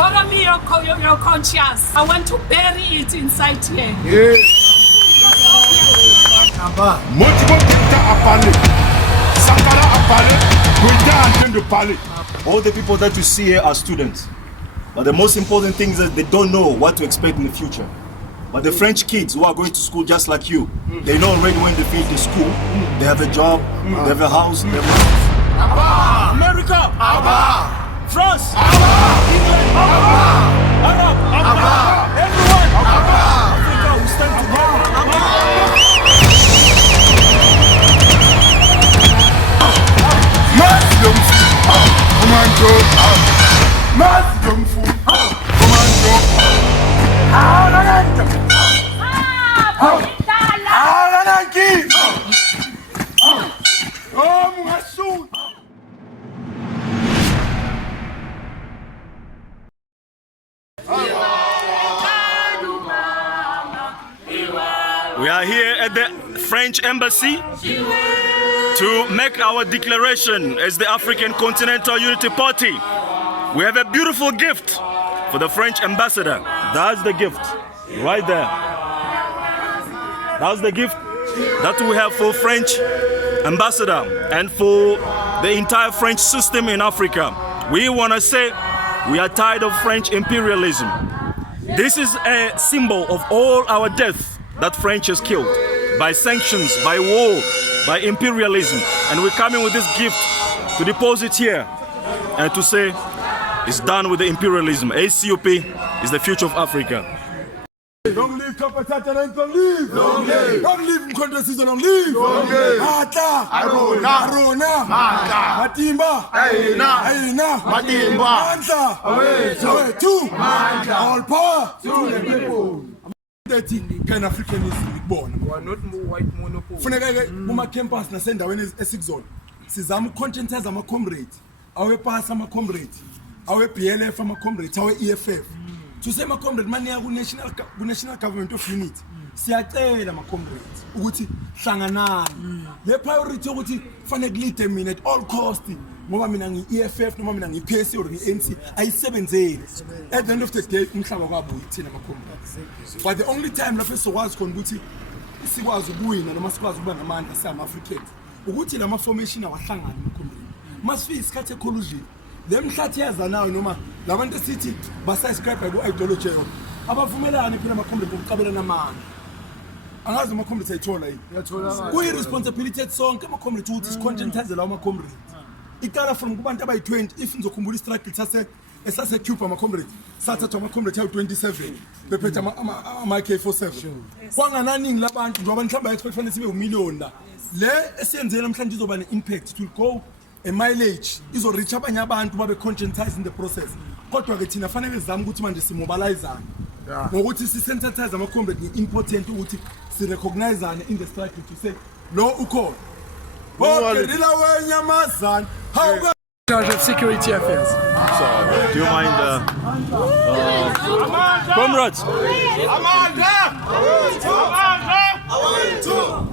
Follow me your conscience. I want to bury it inside here. All the people that you see here are students. But the most important thing is that they don't know what to expect in the future. But the French kids who are going to school just like you, they know already when they finish the school, they have a job, they have a house, they have America! France! England! Arab! Everyone! Africa, we stand together! We are here at the French Embassy to make our declaration as the African Continental Unity Party. We have a beautiful gift for the French ambassador. That's the gift right there. That's the gift that we have for French ambassador and for the entire French system in Africa. We want to say we are tired of French imperialism. This is a symbol of all our death that French has killed by sanctions, by war, by imperialism. And we're coming with this gift to deposit here and to say it's done with the imperialism. ACUP is the future of Africa. Long live Kapatata and don't leave. Long live. Don't leave Mkonda don't leave. Long live. Ata. Arona. Mata. Matimba. Aina. Matimba. Anta. Away. Two. Manta. All power. To the people. That kind of Africanism born. We are not more white monopoly. Funeka muma campus na senda when is Essex zone. Sizamu contenters ama comrade. Awe pass ama comrade. Awe PLF ama comrade. Awe EFF. To say my comrade mani ya national government of unit. Siyacela ma comrades ukuthi hlanganani. Le priority ukuthi fanele glittermine at all cost. Ngoba mina ngi-EFF noma mina ngi-PSC or ngi-ANC ayisebenzeli. At the end of the day umhlaba kwabo yithina ma comrades. But the only time lapho sokwazi khona ukuthi sikwazi ukuwina noma sikwazi ukuba namandla sama Africans ukuthi lama formation awahlangani ma comrades. Masifike isikhathi ecollusion. Lemhlathi yaza nayo noma labantu esithi basubscribe ku ideology yabo abavumelani phela amakhombe ngokuqabelana amandla angazi amakhombe sayithola yini yathola kuyi responsibility sonke amakhombe ukuthi sicontentize lawo amakhombe iqala from kubantu abayi20 if nizokhumbula istruggle esase ACUP amakhombe sathatha amakhombe ayi 27 bephethe ama AK47 kwanganani labantu njengoba mhlamba expect fanele sibe 1 million la le esiyenzele namhlanje izoba ne impact to go a mileage izo reach abanye abantu babe conscientize in the process kodwa ke thina fanele sizame ukuthi manje simobilizane ngokuthi sisensitize amakhombe important ukuthi si recognize in the struggle to say lo ukhona wonke wenyamazana how Charge of Security Affairs. So, do you mind, comrades?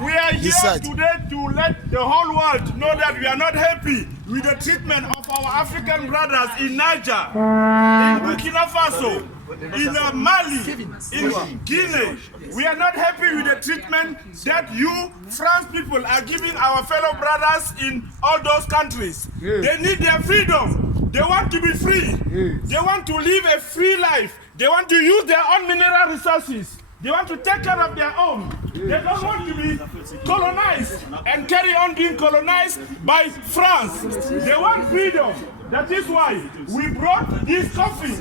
We are here today to let the whole world know that we are not happy with the treatment of our African brothers in Niger, in Burkina Faso, in Mali, in Guinea. We are not happy with the treatment that you, France people, are giving our fellow brothers in all those countries. They need their freedom. They want to be free. They want to live a free life. They want to use their own mineral resources. They want to take care of their own. They don't want to be colonized and carry on being colonized by France. They want freedom. That is why we brought this coffin,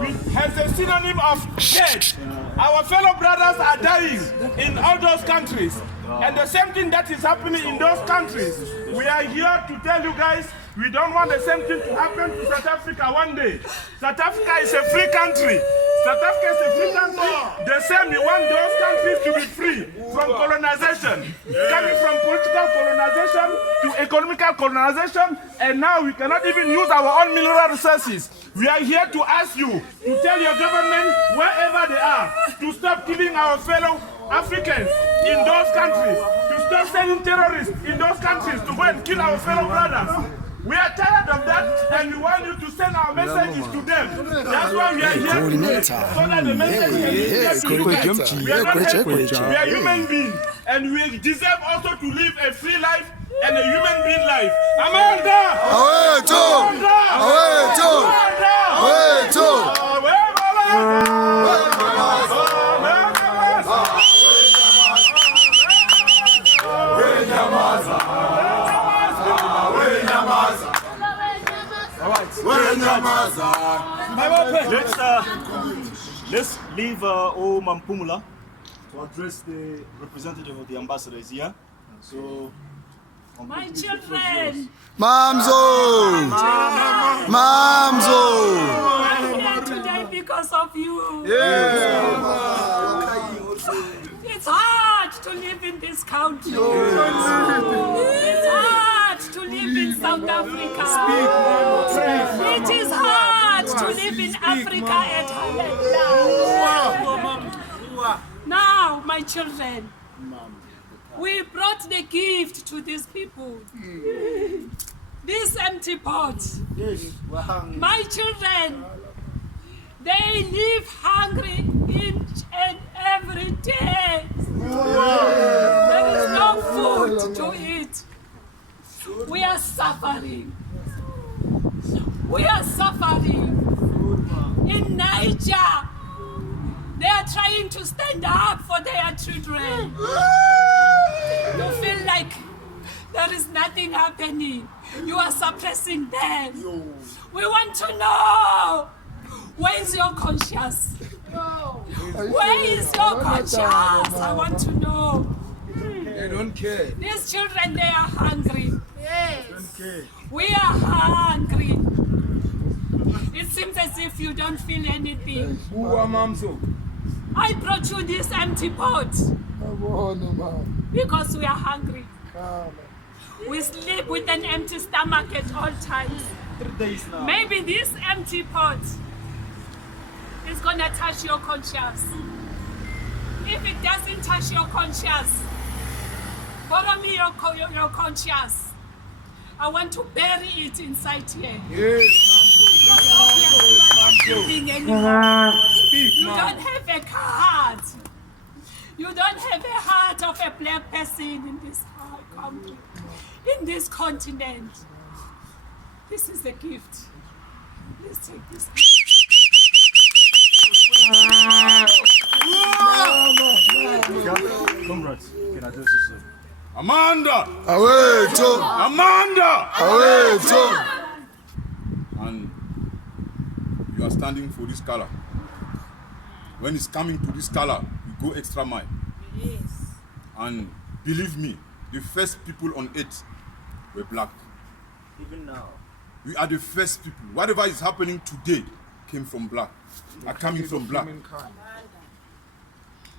which has a synonym of dead. Our fellow brothers are dying in all those countries. And the same thing that is happening in those countries. We are here to tell you guys, we don't want the same thing to happen to South Africa one day. South Africa is a free country. South Africa is a free country. The same, we want those countries to be free from colonization. Coming from political colonization to economical colonization, and now we cannot even use our own mineral resources. We are here to ask you to tell your government, wherever they are, to stop killing our fellow Africans in those countries, to stop sending terrorists in those countries to go and kill our fellow brothers. We are tired of that, and we want you to send our messages to them. That's why we are here today, so that the message can be to you. We are not helpless. We are human beings, and we deserve also to live a free life and a human being life. Amanda! Let's leave Mampumula to address the representative of the ambassadors here. So, My children! Mamzo! I'm here today because of you. It's hard to live in this country. It's hard to live in South Africa. It is hard to live in Africa at home. Now, my children, we brought the gift to these people. This empty pot. My children, they live hungry each and every day. There is no food to eat. We are suffering. We are suffering. In Niger, they are trying to stand up for their children. You feel like there is nothing happening. You are suppressing them. We want to know, where is your conscience? Where is your conscience? I want to know. They don't care. These children, they are hungry. Yes. We are hungry. It seems as if you don't feel anything. I brought you this empty pot because we are hungry. We sleep with an empty stomach at all times. 3 days now. Maybe this empty pot is gonna touch your conscience. If it doesn't touch your conscience, borrow me your conscience. I want to bury it inside here. You don't have a heart. You don't have a heart of a black person in this country, in this continent. This is a gift. Let's take this. Comrades, can I address you? Amanda! Aweto! Amanda! Aweto! And you are standing for this color. When it's coming to this color, you go extra mile. Yes. And believe me, the first people on earth were black. Even now. We are the first people. Whatever is happening today came from black. Are coming from black.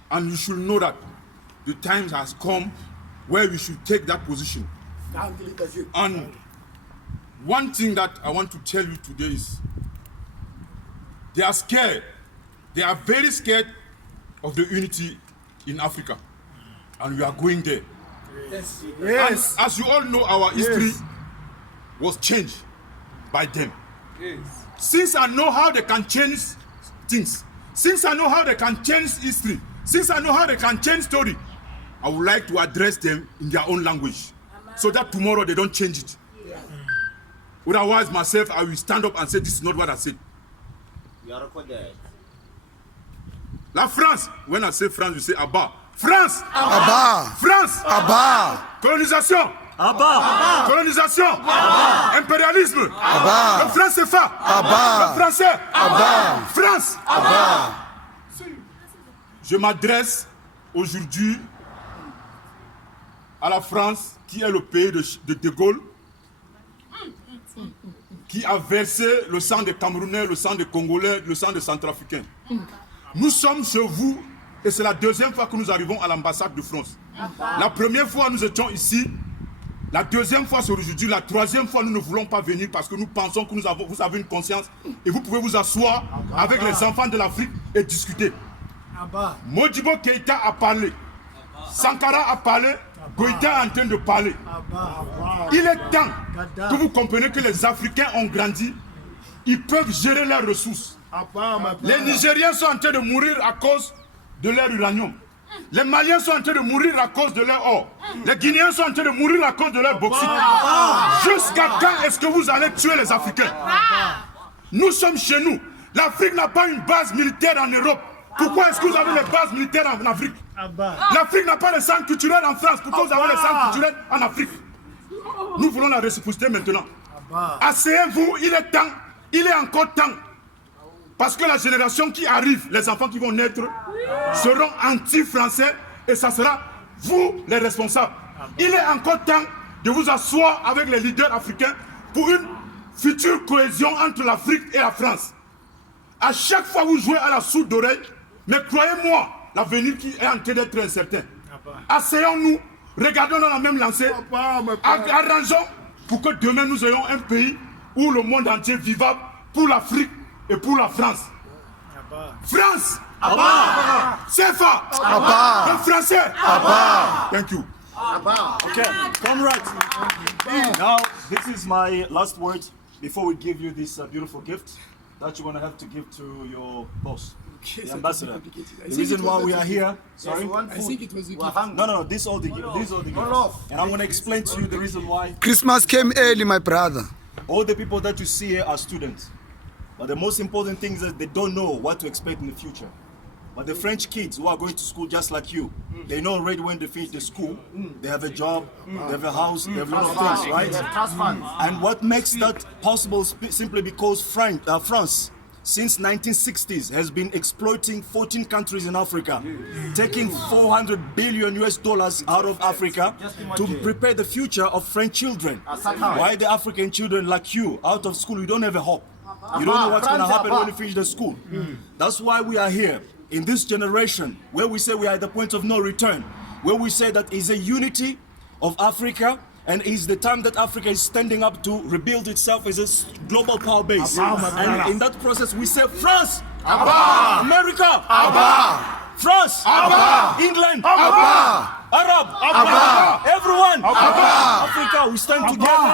And you should know that the time has come where we should take that position. And one thing that I want to tell you today is they are scared. They are very scared of the unity in Africa. And we are going there. Yes. And as you all know, our history was changed by them. Yes. Since I know how they can change things, since I know how they can change history, since I know how they can change story, I would like to address them in their own language so that tomorrow they don't change it. Yeah. Otherwise, myself, I will stand up and say, this is not what I said. You are recorded. La France, when I say France, you say Abba. France! Abba! France! Abba! Colonisation! Abba! Colonisation! Abba! Impérialisme! Abba! Le franc CFA! Abba! Le français! Abba! France! Abba! Je m'adresse aujourd'hui à la France, qui est le pays de Gaulle, qui a versé le sang des Camerounais, le sang des Congolais, le sang des Centrafricains. Nous sommes chez vous et c'est la deuxième fois que nous arrivons à l'ambassade de France. La première fois, nous étions ici. La deuxième fois, c'est aujourd'hui. La troisième fois, nous ne voulons pas venir parce que nous pensons que vous avez une conscience et vous pouvez vous asseoir avec les enfants de l'Afrique et discuter. Modibo Keïta a parlé. Sankara a parlé. Goïta est en train de parler. Il est temps que vous compreniez que les Africains ont grandi. Ils peuvent gérer leurs ressources. Les Nigériens sont en train de mourir à cause de leur uranium. Les Maliens sont en train de mourir à cause de leur or. Les Guinéens sont en train de mourir à cause de leur bauxite. Jusqu'à quand est-ce que vous allez tuer les Africains? Nous sommes chez nous. L'Afrique n'a pas une base militaire en Europe. Pourquoi est-ce que vous avez les bases militaires en Afrique? L'Afrique n'a pas de centre culturel en France. Pourquoi vous avez les centres culturels en Afrique? Nous voulons la réciprocité maintenant. Asseyez-vous, il est temps. Il est encore temps. Parce que la génération qui arrive, les enfants qui vont naître, seront anti-français et ça sera vous les responsables. Il est encore temps de vous asseoir avec les leaders africains pour une future cohésion entre l'Afrique et la France. À chaque fois vous jouez à la sourde d'oreille, mais croyez-moi, l'avenir qui est en train d'être incertain. Asseyons-nous, regardons dans la même lancée, arrangeons pour que demain nous ayons un pays où le monde entier vivable pour l'Afrique et pour la France. France, CFA, le français. Thank you. Okay, comrades. Now, this is my last word before we give you this beautiful gift that you're going to have to give to your boss, the ambassador. The reason why we are here, sorry? I think it was a gift. No, this all the gift. These all the gifts. And I'm going to explain to you the reason why. Christmas came early, my brother. All the people that you see here are students. But the most important thing is that they don't know what to expect in the future. But the French kids who are going to school just like you, they know already when they finish the school, they have a job, they have a house, they have a lot of things, right? And what makes that possible simply because France, since 1960s, has been exploiting 14 countries in Africa, taking $400 billion out of Africa to prepare the future of French children. Why the African children like you, out of school, you don't have a hope. You don't know what's going to happen when you finish the school. That's why we are here. In this generation, where we say we are at the point of no return, where we say that is a unity of Africa and is the time that Africa is standing up to rebuild itself as a global power base. And in that process, we say France, America, France, England, Arab, everyone, Africa, we stand together.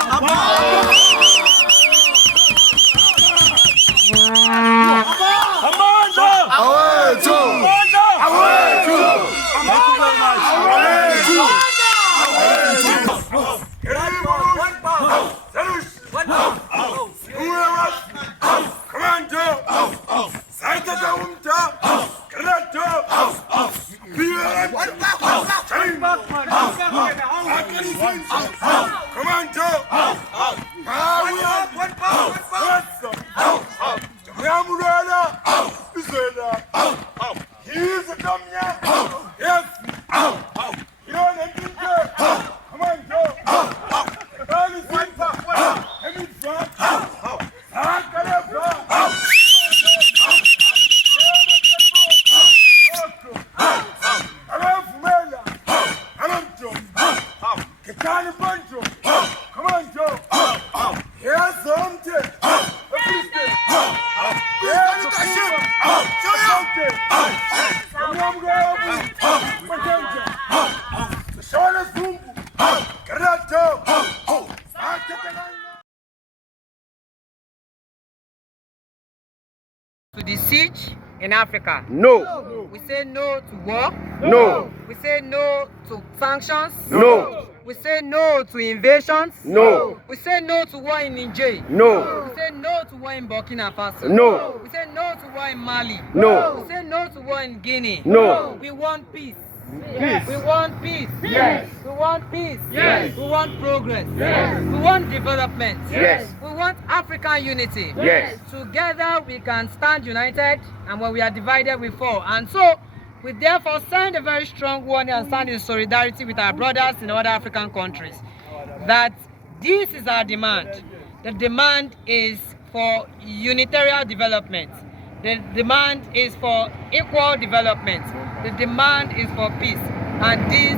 To the siege in Africa. No. We say no to war. No. We say no to sanctions. No. We say no to invasions. No. We say no to war in Niger. No. We say no to war in Burkina Faso. No. We say no to war in Mali. No. We say no to war in Guinea. No. We want peace. Peace. We want peace. Yes. We want peace. Yes. We want progress. Yes. We want development. Yes. We want African unity. Yes. Together we can stand united, and when we are divided we fall. And so we therefore send a very strong warning and stand in solidarity with our brothers in other African countries that this is our demand. The demand is for unitarian development. The demand is for equal development. The demand is for peace. And this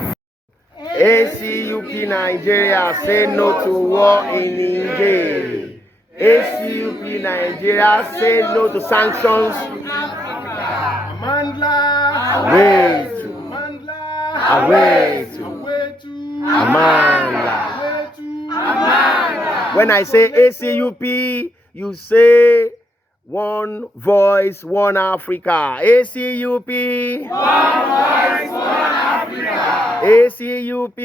ACUP Nigeria say no to war in Niger. ACUP Nigeria say no to sanctions. Mandla, away to. When I say ACUP, you say one voice, one Africa. ACUP. One voice, one Africa. ACUP.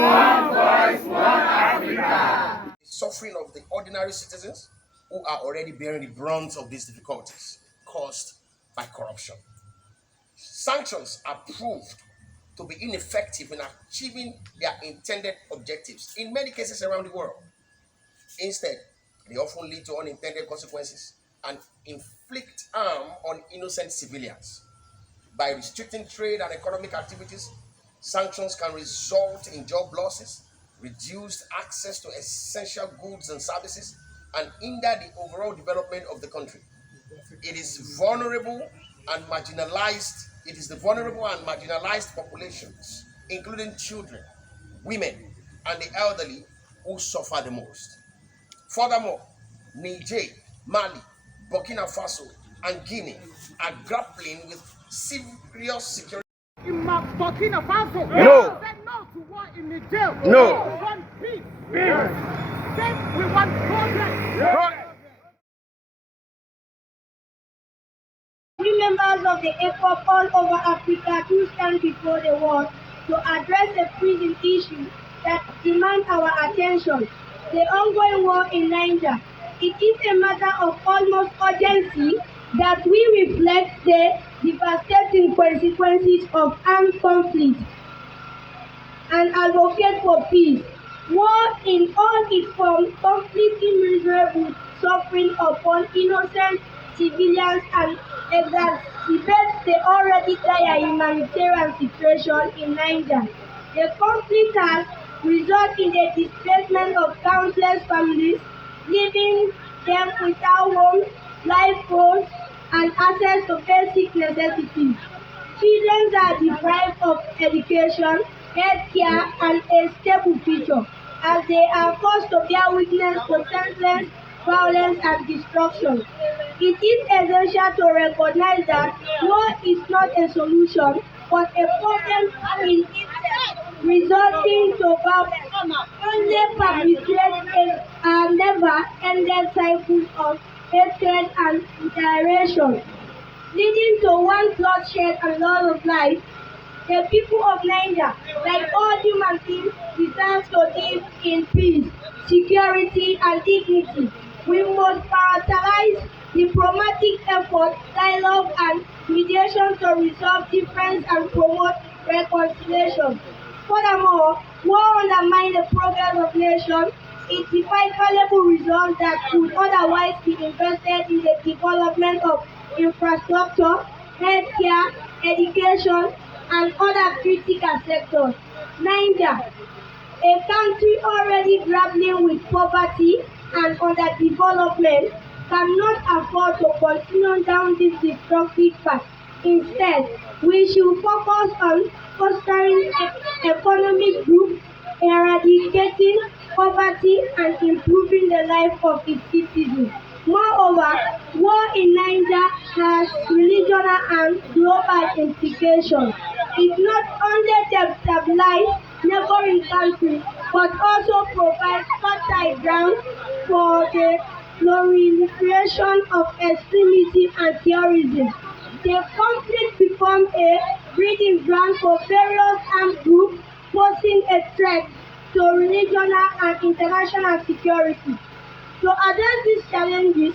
One voice, one Africa. Suffering of the ordinary citizens who are already bearing the brunt of these difficulties caused by corruption. Sanctions are proved to be ineffective in achieving their intended objectives in many cases around the world. Instead, they often lead to unintended consequences and inflict harm on innocent civilians. By restricting trade and economic activities, sanctions can result in job losses, reduced access to essential goods and services, and hinder the overall development of the country. It is vulnerable and marginalized. It is the vulnerable and marginalized populations, including children, women, and the elderly, who suffer the most. Furthermore, Niger, Mali, Burkina Faso, and Guinea are grappling with serious security. In Burkina Faso, no. Said no to war in Niger. No. We want peace. Said we want progress. Members of the ACUP all over Africa do stand before the world to address the pressing issue that demand our attention, the ongoing war in Niger. It is a matter of almost urgency that we reflect the devastating consequences of armed conflict and advocate for peace. War in all its forms completely miserable suffering upon innocent civilians and exacerbates the already dire humanitarian situation in Niger. The conflict has resulted in the displacement of countless families, leaving them without homes, livelihoods, and access to basic necessities. Children are deprived of education, healthcare, and a stable future, as they are forced to bear witness to senseless violence and destruction. It is essential to recognize that war is not a solution, but a problem in itself, resulting to only perpetuate a never-ending cycle of hatred and intoleration, leading to one bloodshed and loss of life. The people of Niger, like all human beings, deserve to live in peace, security, and dignity. We must prioritize diplomatic efforts, dialogue, and mediation to resolve differences and promote reconciliation. Furthermore, war undermines the progress of nations. It defies valuable resources that could otherwise be invested in the development of infrastructure, healthcare, education, and other critical sectors. Niger, a country already grappling with poverty and underdevelopment, cannot afford to continue down this destructive path. Instead, we should focus on fostering economic growth, eradicating poverty, and improving the life of its citizens. Moreover, war in Niger has regional and global implications. It not only destabilizes neighboring countries, but also provides fertile ground for the proliferation of extremism and terrorism. The conflict becomes a breeding ground for various armed groups, posing a threat to regional and international security. To address these challenges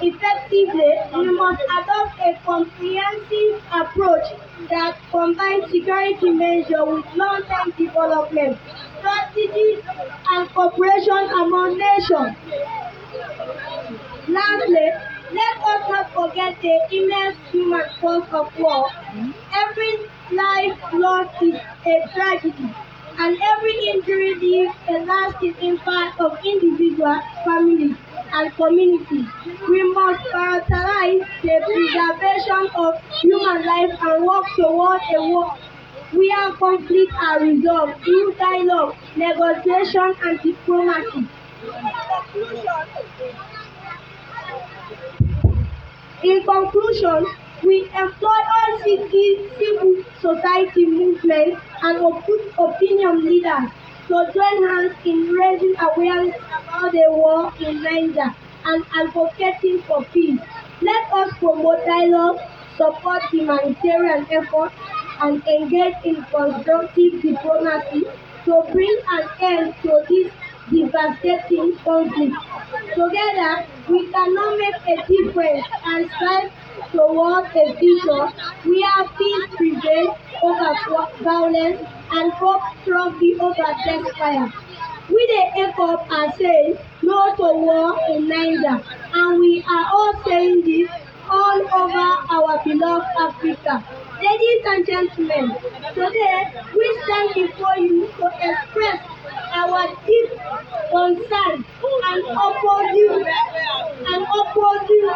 effectively, we must adopt a comprehensive approach that combines security measures with long-term development strategies and cooperation among nations. Lastly, let us not forget the immense human cost of war. Every life lost is a tragedy, and every injury leaves a lasting impact on individuals, families, and communities. We must prioritize the preservation of human life and work towards a world where conflicts are resolved through dialogue, negotiation, and diplomacy. In conclusion, we employ all civil society movements and opinion leaders to join hands in raising awareness about the war in Niger and advocating for peace. Let us promote dialogue, support humanitarian efforts, and engage in constructive diplomacy to bring an end to this devastating conflict. Together, we cannot make a difference and strive towards a future where peace prevails over violence and hope triumphs over despair. We the ACUP are saying no to war in Niger, and we are all saying this all over our beloved Africa. Ladies and gentlemen, today we stand before you to express our deep concern and opposing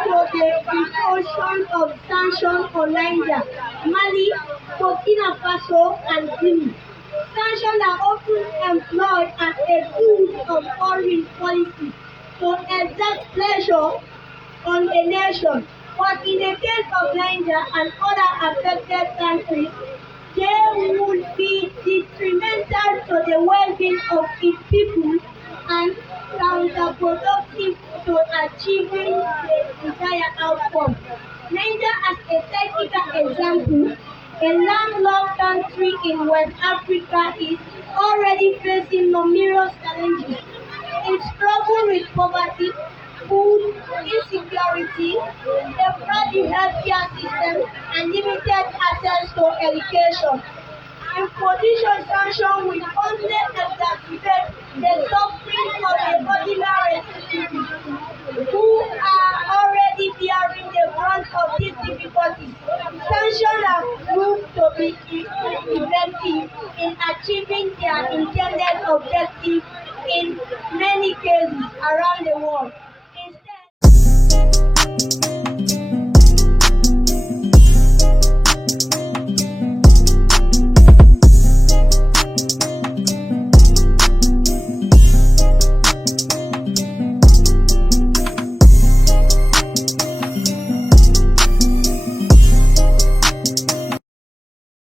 to the imposition of sanctions on Niger, Mali, Burkina Faso, and Guinea. Sanctions are often employed as a tool of foreign policy to exert pressure on a nation, but in the case of Niger and other affected countries, they would be detrimental to the well-being of its people and counterproductive to achieving the desired outcome. Niger, as a technical example, a landlocked country in West Africa, is already facing numerous challenges. It struggles with poverty, food insecurity, a fragile healthcare system, and limited access to education. Imposition sanction will only exacerbate the suffering of the ordinary citizens who are already bearing the brunt of these difficulties. Sanctions are proved to be effective in achieving their intended objective in many cases around the world.